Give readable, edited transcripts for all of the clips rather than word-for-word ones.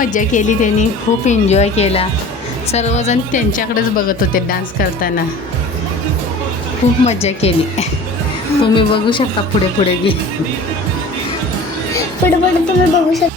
मजा केली त्यांनी, खूप एन्जॉय केला. सर्वजण त्यांच्याकडेच बघत होते डान्स करताना. खूप मजा केली. तुम्ही बघू शकता पुढे पुढे की पुढे पुढे तुम्ही बघू शकता.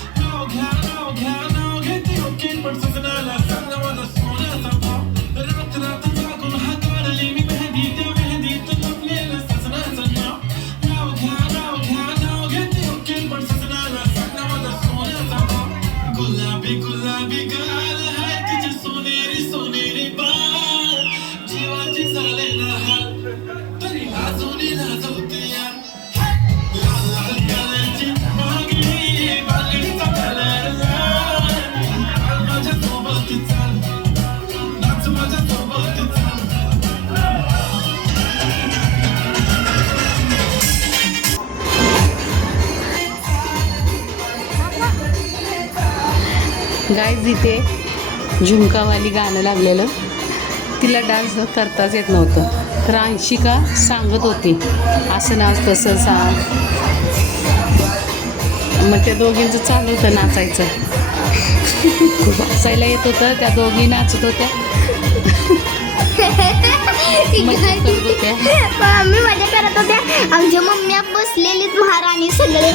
गाईज इथे झुमकावाली गाणं लागलेलं, तिला डान्स करताच येत नव्हतं. तर अंशिका सांगत होती असं नाच तसं सांग. मग त्या दोघींचं चालू होतं नाचायचं. हसायला येत होतं, त्या दोघी नाचत होत्या. मजा करत होत्या. आम्ही मजा करत होत्या. आमच्या मम्मी बसलेलीच महाराणी सगळे.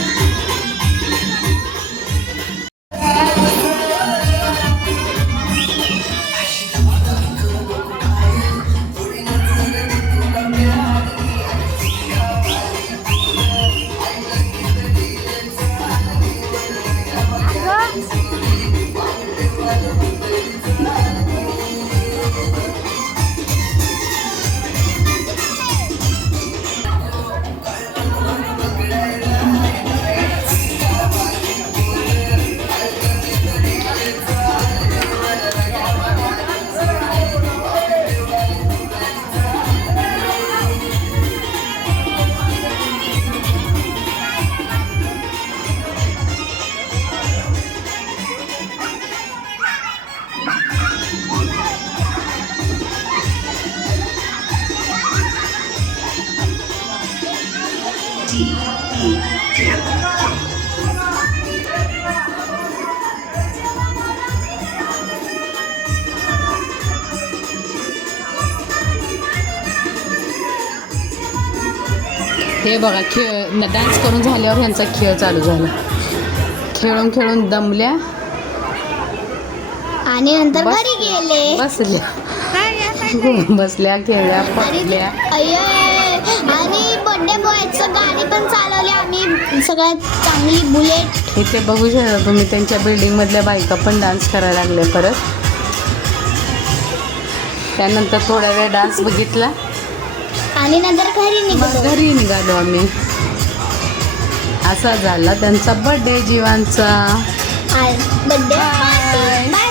हे बघा, खेळ डान्स करून झाल्यावर ह्यांचा खेळ चालू झाला. खेळून खेळून दमल्या आणि नंतर घरी गेले. बसल्या खेळल्या पडल्या. आणि बर्थडे बॉयचं गाडी पण चालवली आम्ही, सगळ्यात चांगली बुलेट. इथे बघू शकता तुम्ही, त्यांच्या बिल्डिंगमधल्या बायका पण डान्स करायला लागल्या परत. त्यानंतर थोडा वेळ डान्स बघितला आणि नंतर घरी निघालो आम्ही. असा झाला त्यांचा बर्थडे जीवांचा. बर्थडे.